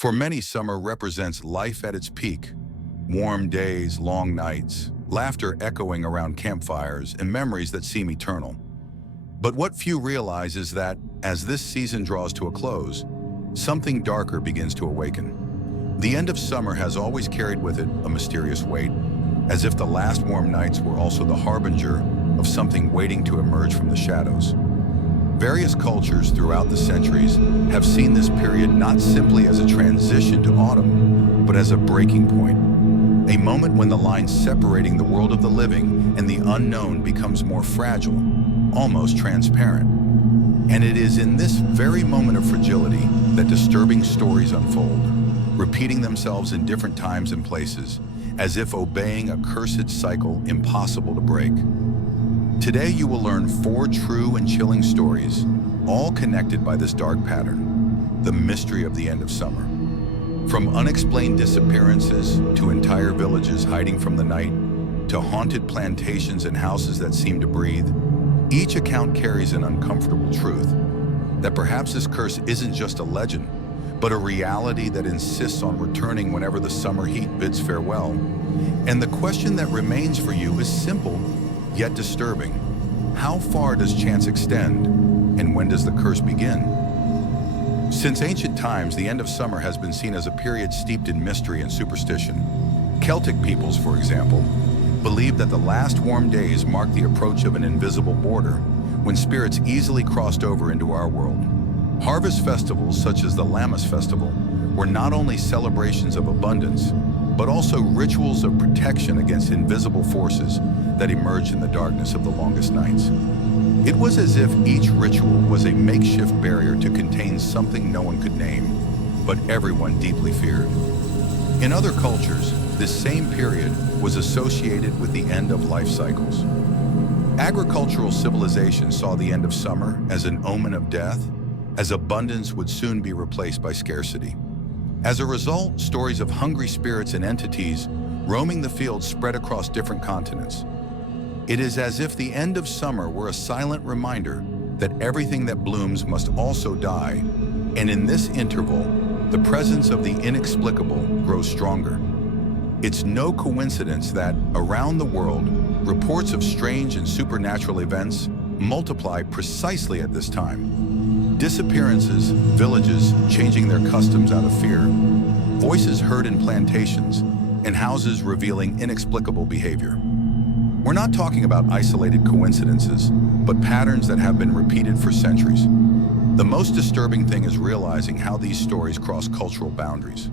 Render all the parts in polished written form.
For many, summer represents life at its peak. Warm days, long nights, laughter echoing around campfires, and memories that seem eternal. But what few realize is that, as this season draws to a close, something darker begins to awaken. The end of summer has always carried with it a mysterious weight, as if the last warm nights were also the harbinger of something waiting to emerge from the shadows. Various cultures throughout the centuries have seen this period not simply as a transition to autumn, but as a breaking point, a moment when the line separating the world of the living and the unknown becomes more fragile, almost transparent. And it is in this very moment of fragility that disturbing stories unfold, repeating themselves in different times and places, as if obeying a cursed cycle impossible to break. Today you will learn 4 true and chilling stories, all connected by this dark pattern, the mystery of the end of summer. From unexplained disappearances to entire villages hiding from the night, to haunted plantations and houses that seem to breathe, each account carries an uncomfortable truth, that perhaps this curse isn't just a legend, but a reality that insists on returning whenever the summer heat bids farewell. And the question that remains for you is simple, yet disturbing. How far does chance extend, and when does the curse begin? Since ancient times, the end of summer has been seen as a period steeped in mystery and superstition. Celtic peoples, for example, believed that the last warm days marked the approach of an invisible border, when spirits easily crossed over into our world. Harvest festivals, such as the Lammas Festival, were not only celebrations of abundance, but also rituals of protection against invisible forces that emerged in the darkness of the longest nights. It was as if each ritual was a makeshift barrier to contain something no one could name, but everyone deeply feared. In other cultures, this same period was associated with the end of life cycles. Agricultural civilization saw the end of summer as an omen of death, as abundance would soon be replaced by scarcity. As a result, stories of hungry spirits and entities roaming the fields spread across different continents. It is as if the end of summer were a silent reminder that everything that blooms must also die, and in this interval, the presence of the inexplicable grows stronger. It's no coincidence that, around the world, reports of strange and supernatural events multiply precisely at this time. Disappearances, villages changing their customs out of fear, voices heard in plantations, and houses revealing inexplicable behavior. We're not talking about isolated coincidences, but patterns that have been repeated for centuries. The most disturbing thing is realizing how these stories cross cultural boundaries.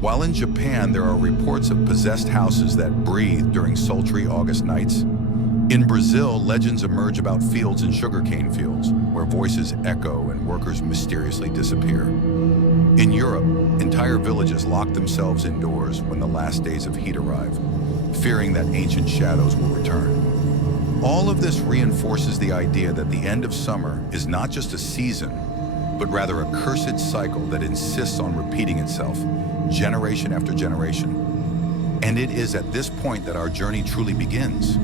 While in Japan there are reports of possessed houses that breathe during sultry August nights, in Brazil legends emerge about fields and sugarcane fields, where voices echo and workers mysteriously disappear. In Europe, entire villages lock themselves indoors when the last days of heat arrive, fearing that ancient shadows will return. All of this reinforces the idea that the end of summer is not just a season, but rather a cursed cycle that insists on repeating itself, generation after generation. And it is at this point that our journey truly begins.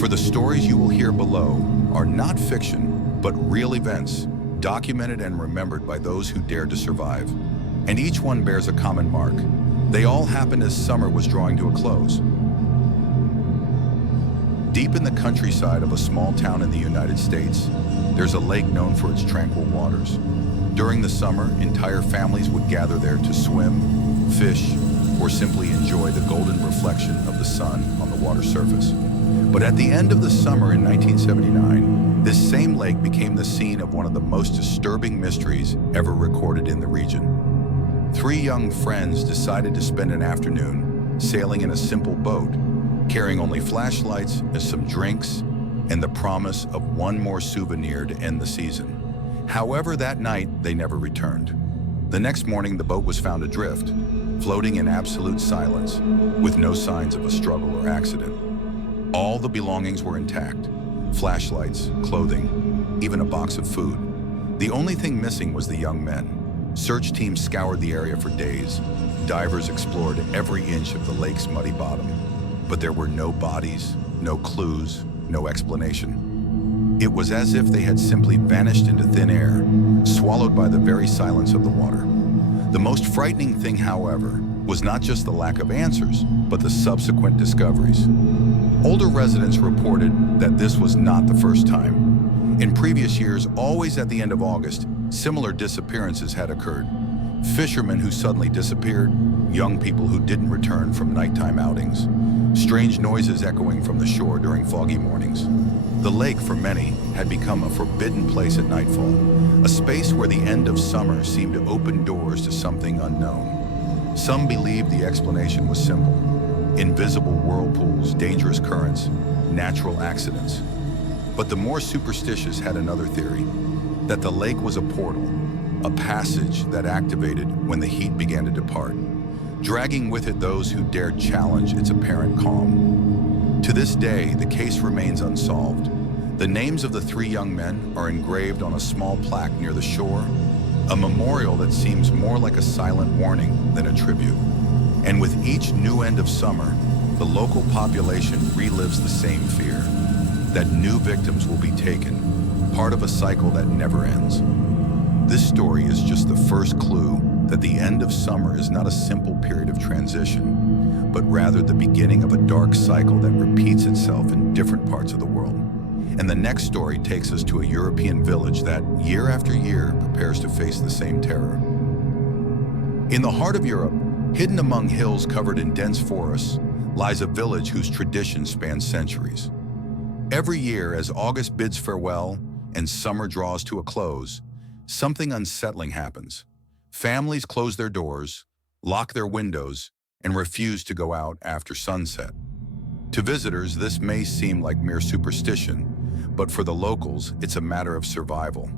For the stories you will hear below are not fiction, but real events, documented and remembered by those who dared to survive. And each one bears a common mark. They all happened as summer was drawing to a close. Deep in the countryside of a small town in the United States, there's a lake known for its tranquil waters. During the summer, entire families would gather there to swim, fish, or simply enjoy the golden reflection of the sun on the water surface. But at the end of the summer in 1979, this same lake became the scene of one of the most disturbing mysteries ever recorded in the region. 3 young friends decided to spend an afternoon sailing in a simple boat, carrying only flashlights and some drinks and the promise of one more souvenir to end the season. However, that night, they never returned. The next morning, the boat was found adrift, floating in absolute silence, with no signs of a struggle or accident. All the belongings were intact: flashlights, clothing, even a box of food. The only thing missing was the young men. Search teams scoured the area for days. Divers explored every inch of the lake's muddy bottom. But there were no bodies, no clues, no explanation. It was as if they had simply vanished into thin air, swallowed by the very silence of the water. The most frightening thing, however, was not just the lack of answers, but the subsequent discoveries. Older residents reported that this was not the first time. In previous years, always at the end of August, similar disappearances had occurred. Fishermen who suddenly disappeared, young people who didn't return from nighttime outings, strange noises echoing from the shore during foggy mornings. The lake, for many, had become a forbidden place at nightfall, a space where the end of summer seemed to open doors to something unknown. Some believed the explanation was simple: invisible whirlpools, dangerous currents, natural accidents. But the more superstitious had another theory, that the lake was a portal, a passage that activated when the heat began to depart, dragging with it those who dared challenge its apparent calm. To this day, the case remains unsolved. The names of the 3 young men are engraved on a small plaque near the shore, a memorial that seems more like a silent warning than a tribute. And with each new end of summer, the local population relives the same fear, that new victims will be taken, part of a cycle that never ends. This story is just the first clue that the end of summer is not a simple period of transition, but rather the beginning of a dark cycle that repeats itself in different parts of the world. And the next story takes us to a European village that, year after year, prepares to face the same terror. In the heart of Europe, hidden among hills covered in dense forests, lies a village whose tradition spans centuries. Every year, as August bids farewell and summer draws to a close, something unsettling happens. Families close their doors, lock their windows, and refuse to go out after sunset. To visitors, this may seem like mere superstition, but for the locals, it's a matter of survival.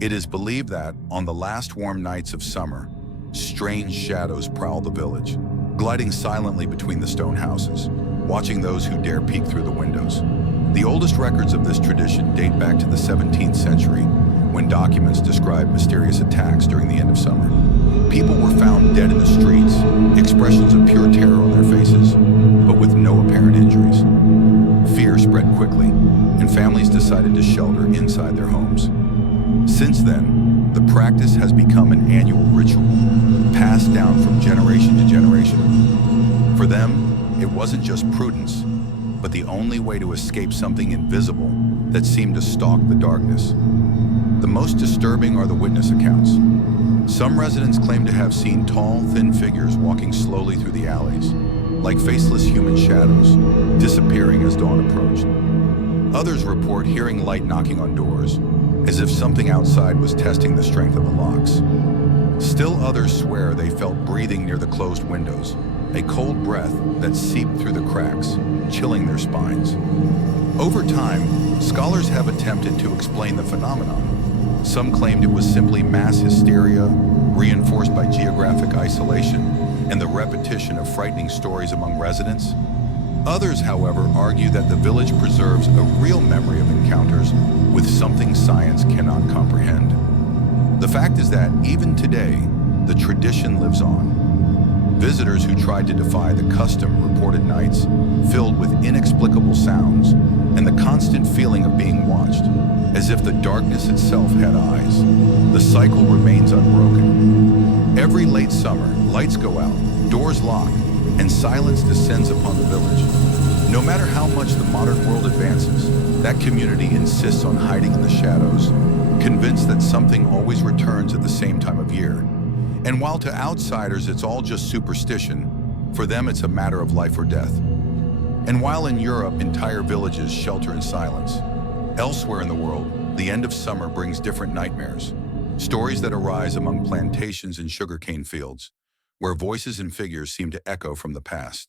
It is believed that, on the last warm nights of summer, strange shadows prowl the village, gliding silently between the stone houses, watching those who dare peek through the windows. The oldest records of this tradition date back to the 17th century, when documents describe mysterious attacks during the end of summer. People were found dead in the streets, expressions of pure terror on their faces, but with no apparent injuries. Fear spread quickly, and families decided to shelter inside their homes. Since then, the practice has become an annual ritual, passed down from generation to generation. For them, it wasn't just prudence, but the only way to escape something invisible that seemed to stalk the darkness. The most disturbing are the witness accounts. Some residents claim to have seen tall, thin figures walking slowly through the alleys, like faceless human shadows, disappearing as dawn approached. Others report hearing light knocking on doors, as if something outside was testing the strength of the locks. Still others swear they felt breathing near the closed windows, a cold breath that seeped through the cracks, chilling their spines. Over time, scholars have attempted to explain the phenomenon. Some claimed it was simply mass hysteria, reinforced by geographic isolation and the repetition of frightening stories among residents. Others, however, argue that the village preserves a real memory of encounters with something science cannot comprehend. The fact is that, even today, the tradition lives on. Visitors who tried to defy the custom reported nights filled with inexplicable sounds and the constant feeling of being watched, as if the darkness itself had eyes. The cycle remains unbroken. Every late summer, lights go out, doors lock, and silence descends upon the village. No matter how much the modern world advances, that community insists on hiding in the shadows, convinced that something always returns at the same time of year. And while to outsiders it's all just superstition, for them it's a matter of life or death. And while in Europe entire villages shelter in silence, elsewhere in the world, the end of summer brings different nightmares. Stories that arise among plantations and sugarcane fields, where voices and figures seem to echo from the past.